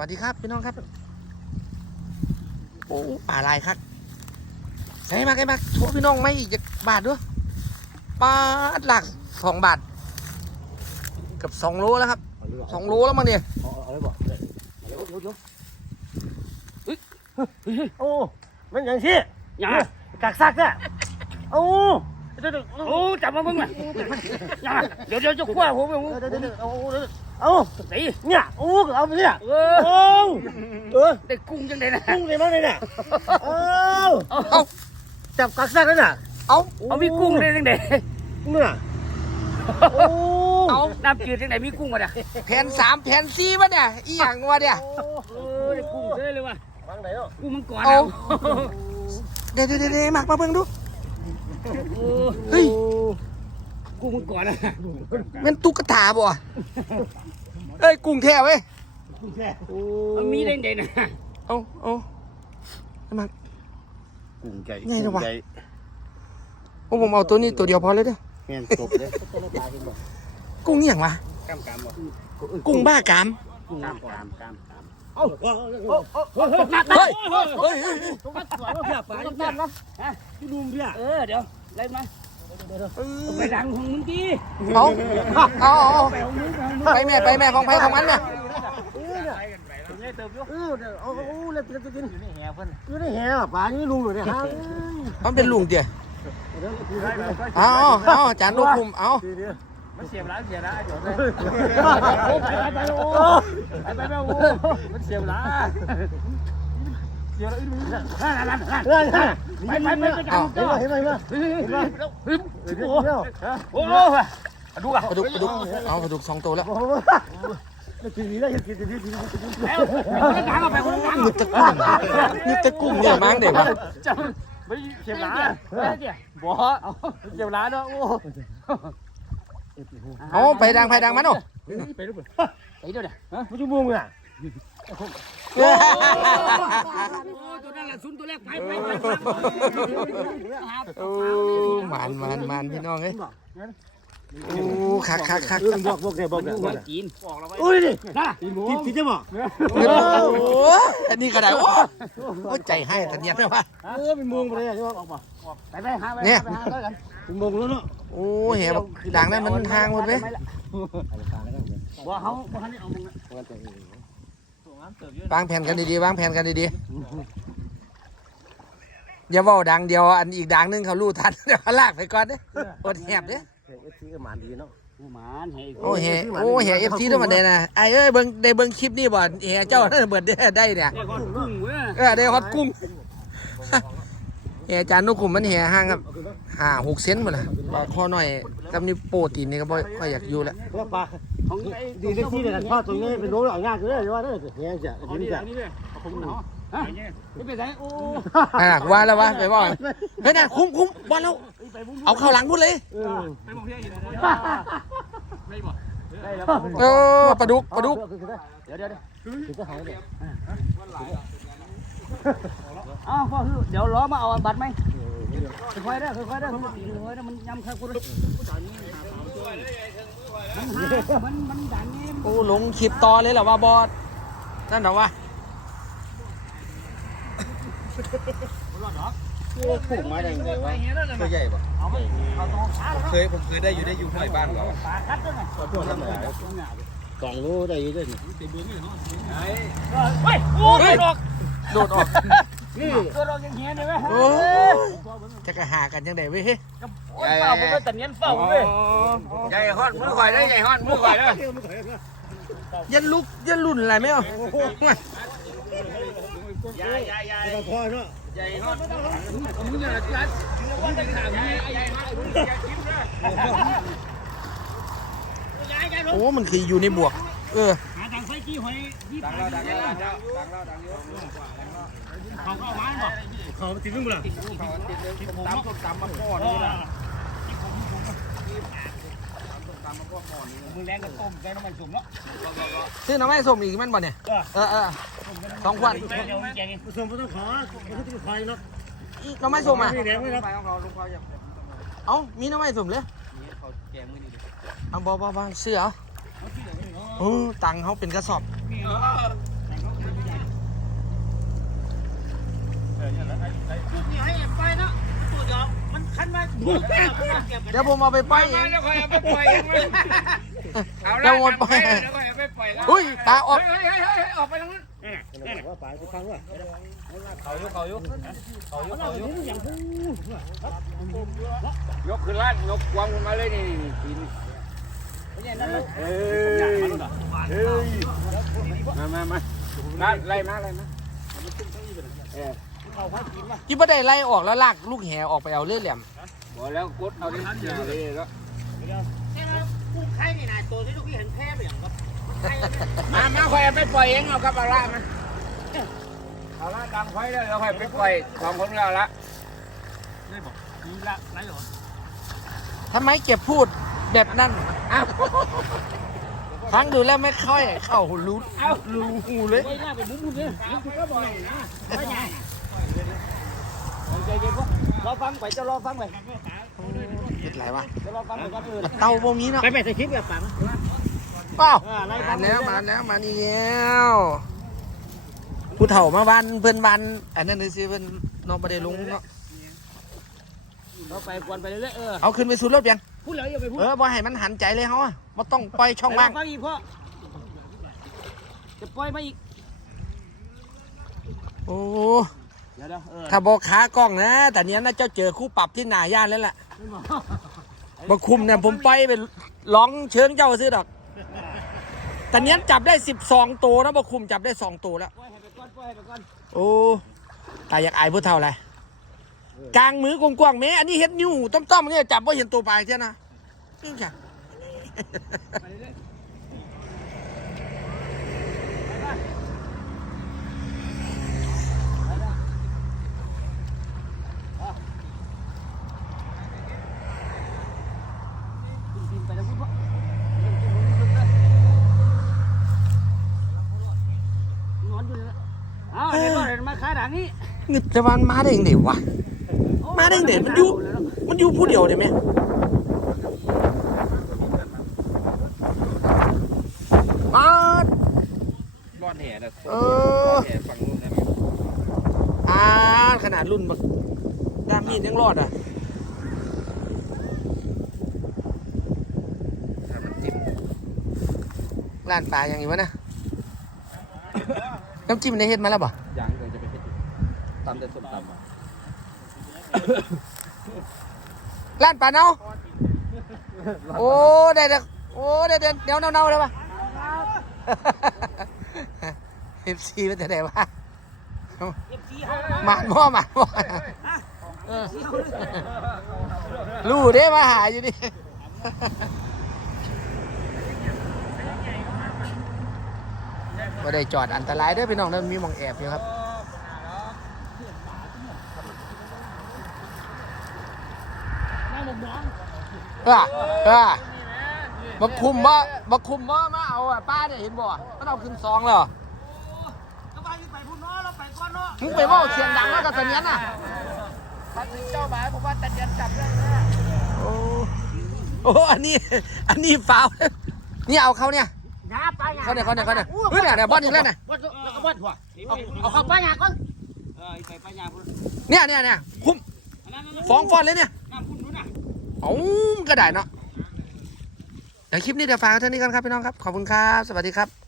วัสดีครับพี่น้องครับ โอ้ป่าลายครับใส่มาไกมากโชว์พี่น้องไม่อีกบาทด้วยปลาหลักสองบาทเกับสองโลแล้วครับสองโลแล้วมั้งเนี่ยเอาเลยบอกเลยเอาเลยยกยกโอ้มันอย่างที่อย่ากักซักเนี่ยโอ้โอ้จับมามึงมาอย่าเดี๋ยวเดี๋ยวจะคว้าผมเดี๋ยวเดี๋ยวเอา เอาไหนเนี่ยโอ้เอาไปเนี่ยเออโอ้เออได้กุ้งจังไดนะกุ้งเลยมั้งเนี่ยเอ้าเอาจับกักซักแล้วน่ะเอาเอามีกุ้งได้จังไดเนี่ยโอ้เอาน้ำจืดจังไดมีกุ้งมาเด้อแผ่นสามแผ่นสี่วะเนี่ยอีหยังวะเนี่ยเออได้กุ้งเด้เลยว่ะวางไหนเนาะกุ้งมังกรเอาเอาเดี๋ยวเดี๋ยวเดี๋ยวมากมาเบิ่งดูโอ้เฮ้ย กุ้งมังกรนะแมันตุ๊กตาบ่วะเอ้ยกุ้งแท้เว้ยโอ้มันมีได้จังไดนะเอาเอามา กุ้งใจไงนะวะโอ้ผมเอาตัวนี้ตัวเดียวพอเลยเด้อเงี้ยจบเลยกุ้งนี่หยังวะกำกำบ่กุ้งบ้ากามกุ้งกำกำกำเอาเอาเอาหนักเฮ้ยเฮ้ยเฮ้ยสวยว่าเพียบไปเพียบนะพี่ลุงเพียบเออเดี๋ยวไล่มา ไปดังของมึงดีเอาเอาเอาไปของมึงของมึงไปแม่ไปแม่ของไผของมันเนี่ยเออเนี่ยเนี่ยเติบอยู่เออเดี๋ยวเอาเอาเอาเล็บเล็บจะกินอยู่ในแหวเพิ่นอยู่ในแหป่ป่านี่ลุงหน่อยเนี่ยฮะมันเป็นลุงเดียวเดี๋ยวกินได้ไหมเอาเอาเอาอาจารย์ลูกคุมเอาดีดีมันเสียบแล้วเสียแล้วเดี๋ยวโอ้ไปไปไปโอ้ไปไปไปโอ้มันเสียบแล้วเสียบแล้วนั่ ปไปไปไปเห็นไหมเห็นไหมเห็นไหมเห็นไหมเดี๋ยวเดี๋ยวโอ้ดูอะปลาดุกปลาดุกเอาปลาดุกสองตัวแล้วโอ้โหกินดีได้กินดีดีดีแล้วคนกลางเอาไปคนกลางนี่ตะกุ้งนี่ตะกุ้งเนี่ยมั้งเด็กวะจังไม่เสียบล้าบ่เสียบล้าเนาะโอ้เอาไปดังไปดังมันโอ้ไปดูไปดูเด้อมันจะม่วงอะโอ้ ตัวนั้นแหละซุนตัวแรกไปไปไปโอ้หมานหมานหมานพี่น้องเอ้ยโอ้คักคักคักเออบอกบอกเดี๋ยวบอกเดี๋ยวบอกกินบอกเราไว้โอ้ยนี่นะกินกินจะบอกโอ้อันนี้ก็ได้โอ้โอ้ใจให้แต่เนียนเลยวะเออเป็นม่วงไปเลยใช่ไหมออกมาไปไปหาไปหาแล้วกันเป็นม่วงแล้วเนาะโอ้เหี้ยดังนั้นมันห่างหมดเว้ยบ่เขาบ่ทันได้เอามึง วางแผนกันดีๆวางแผนกันดีๆอย่าเว่าดังเดียวอันอีกดังหนึงเขารู้ทันเดี๋ยวเขาลากไปก่อนเด้อดแหบเด้อเอฟซีก็หมานดีเนาะกูหมานให้โอ้เฮโอ้เฮเอฟซีต้องมาเด้นะไอ้เอ้ยเบิ่งได้เบิ่งคลิปนี่บ่เฮเจ้านั่นเบิดได้ได้เนี่ยได้ก่อนกุ้งเว้ยเออได้ฮอดกุ้งเฮอาจารย์นุกุมมันเฮห่างครับห้าหกเซนหมดละปลาคอหน่อย กับนี่โปรตีนนี่ก็บ่ค่อยอยากอยู่แล้วเพราะปลาของไอ้ดีเลยที่เดียวกันพ่อตัวนี้เป็นโน้ตหล่อยง่ายเลยว่าเนี่ยเฮียจะเอาเห็นนี่จะเอานี่เลยเอาผมเนาะฮะนี่ไปไหนโอ้อะว่าแล้ววะไปว่าเฮ้ยน่ะคุ้มคุ้มว่าแล้วเอาเข้าหลังพูดเลยเออไปบอกพี่อีกนะไม่บอกได้แล้วเออปลาดุกปลาดุกเดี๋ยวเดี๋ยวถึงก็หายเลย อ้าวพ่อเดี๋ยวล้อมาเอาบัตรไหมค่อยๆได้ค่อยๆได้ผมตีค่อยๆได้มันยำข้าวกูเลยมันมันมันดังนี่โอ้ลงคลิปต่อเลยเหรอว่าบอสนั่นเหรอวะผูกไม้แดงเลยวะตัวใหญ่ปะเอาไปเอาตรงขาเคยผมเคยได้อยู่ได้อยู่ในบ้านเราปลาคัดด้วยไง กล่องรู้ได้ยังไงเฮ้ยโอ้ยดอกโดดออกนี่ตัวดอกยังเงี้ยเลยไหมโอ้จะกระหากันยังไงเว้ยโอ้ยเฝ้าผมก็ตัดเงี้ยเฝ้าเลยใหญ่ฮอดมือข่อยได้ใหญ่ฮอดมือข่อยได้ยันลุกยันรุ่นอะไรไหมอะใหญ่ใหญ่ใหญ่กระพอเนาะใหญ่ฮอดมึงเนี่ยรัดว่าจะถามยังไงใหญ่ฮอดมือใหญ่จิ้มนะ โอ้มันคืออยู่ในบวก เออหาทางไฟกี้หอยยี่ดังปาแล้วดังแล้วดังแล้วดังแล้วดังเยอะเขาก็เอาไม้บอกเขาติดมึงล่ะตำส้มตำมาพ่อนี่นะมือแรงก็ต้มใส่น้ำมันสุ่มเนาะซื้อน้ำไม้ส้มอีกมันบ่เนี่ยเออเออสองขวดเดี๋ยวแกนี่ผสมก็ต้องขอก็ต้องคอยเนาะอีกน้ำไม้ส้มอะนี่แดงไหมครับไปของเขาลูกเขาอย่าเอ้ามีน้ำไม้ส้มเลย เขาบ่อาบอบอบอเสื้อเออตังเขาเป็นกระสอบเดี๋ยวผมเอาไปไปเดี๋ยววนไปเดี๋ยวคอยเอาไปแล้วอุ้ยตาออกออกไปทล้น ว่าไปกูฟังว่าเขายกเขายกเขายกเขายกยกขึ้นล่างยกควงขึ้นมาเลยนี่นี่ปีนเฮ้ยมามามามาไล่มาไล่มาที่บ่ได้ไล่ออกแล้วลากลูกแหออกไปเอาเลื่อยแหลมบอกแล้วกดเอาดิเดี๋ยว เลยแล้วมามาคอยเอาไปปล่อยเองเอากับเอาละมาเอาละดังไฟแล้วเราคอยไปปล่อยสองคนแล้วละทำไมเก็บพูดแบบนั้นอ้าวฟังดูแล้วไม่ค่อยเข้าหูรู้เอ้ารูหูเลยไว้หน้าไปมุมมุมเลยก็บอกนะไม่ใช่รอฟังไปจะรอฟังไป เห็ดไรวะจะรอฟังไปก็เออเตาบ่มีเนาะไปไปใส่คลิปกับปังเปล่าไล่มาฟังแล้วมาแล้วมานี่แล้วผู้เฒ่ามาบ้านเพื่อนบ้านอันนั้นเลยสิเพื่อนน้องประเดี๋ยวลุงเนาะเราไปกวนไปเรื่อยเออเอาขึ้นไปสู่รถยังพูดแล้วอย่าไปพูดเออบ่ให้มันหันใจเลยเขาอะบ่ต้องปล่อยช่องว่างฟังอีกพ่อจะปล่อยมาอีกโอ้เดี๋ยวเดี๋ยวเออถ้าบอกขากล้องนะแต่เนี้ยน่าจะเจอคู่ปรับที่หนาย่านแล้วล่ะ บ่คุมเนี่ยผมไปไปร้องเชิงเจ้าซื้อดอกแต่เนี้ยจับได้สิบสองตัวนะบ่คุมจับได้สองตัวแล้วปล่อยให้ไปก่อยให้ไอนโอ้ตายอยากอายผู้เท่าไรกลางมือกว้างๆแม่อันนี้เฮ็ดนิ้วต้อมๆเนี่ยจับว่าเห็นตัวปลายใช่นะนี่ค่ะ ไปเรื่อยไปแล้วพูดพ่อนอนอยู่เลยอ้าวเดี๋ยวก็ เห็นมาขาด่างนี้เงินจะมันมาได้ยังไงวะ มาได้ยังไงมันอยู่มันอยู่ผู้เดียวได้ไหมมาดบอลแห่นะเออแห่ฝั่งนู้นนะอ่าขนาดรุ่นบักดามีดยังรอดอะถ้ามันจิ้มร้านปลาอย่างนี้วะนะ น้ำจิ้มในเฮ็ดมาแล้วป่ ตำแต่ส้มตำอะร้านปลาเน่าโอ้ได้เด็กโอ้ได้เด็กเดี๋ยวเน่าๆเลยป่ะเอฟซีมันจะได้ป่ะเอฟซีห้าหมานพ่อหมานพ่อเออรู้เด้มาหาอยู่ดิก็ได้จอดอันตรายเด้อพี่น้องเด้อมีหมองแอบอยู่ครับ นั่งมอง เออเออบักคุมบ่บักคุมบ่มาเอาอะป้าเนี่ยเห็นบ่มันเอาขึ้นซองแล้วก็ไปไปพุ่นเนาะเราไปก่อนเนาะมึงไปว่าเสียงดังแล้วกับตะเนียนอะถ้าถึงเจ้าบ่ายผมว่าตัดยันจับได้นะโอ้โอ้อันนี้ อันนี้ฟาวล์นี่เอาเขาเนี่ยยาไปยาเขาเนี่ยเขาเนี่ยเขาเนี่ยเฮ้ยเนี่ยเนี่ยบอลอีกแล้วเนี่ยวัดแล้วก็วัดหัวเอาเอาเข้าไปยาก่อนเออไปไปยาพุ่นเนี่ยเนี่ยเนี่ยคุมนั่นนั่นฟ้องฟอนเลยเนี่ยน้ำพุ่นนู้นน่ะ เอ้ามันก็ได้เนาะเดี๋ยวคลิปนี้เดี๋ยวฝากเท่านี้กันครับพี่น้องครับ ขอบคุณครับ สวัสดีครับ